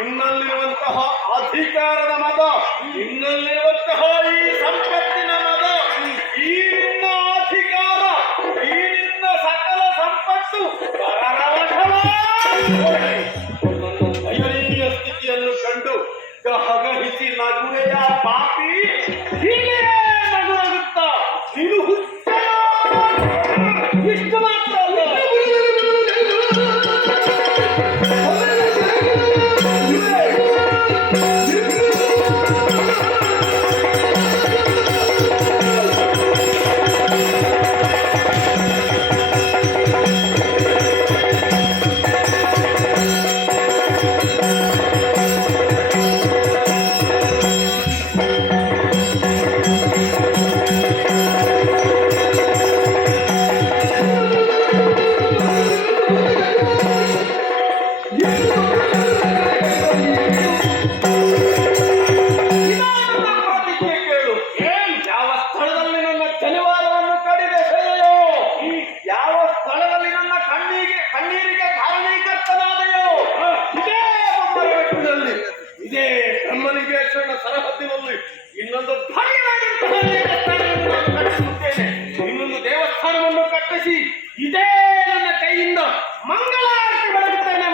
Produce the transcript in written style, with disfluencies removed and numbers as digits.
ಇನ್ನಲ್ಲಿರುವಂತಹ ಅಧಿಕಾರದ ಮದ, ಇನ್ನಲ್ಲಿರುವಂತಹ ಈ ಸಂಪತ್ತಿನ ಮದ, ಈ ನಿನ್ನ ಅಧಿಕಾರ, ಈ ನಿನ್ನ ಸಕಲ ಸಂಪತ್ತು ದಯನೀಯ ಸ್ಥಿತಿಯನ್ನು ಕಂಡು ಗಹಗಹಿಸಿ ನಗುವೆಯ ಪಾಪಿ ಹೀಗೆ ನಗುತ್ತ ನೀನು ಹುಚ್ಚ ಇಷ್ಟು ಮಾತ್ರ ಸರಹದ್ದಿನಲ್ಲಿ ಇನ್ನೊಂದು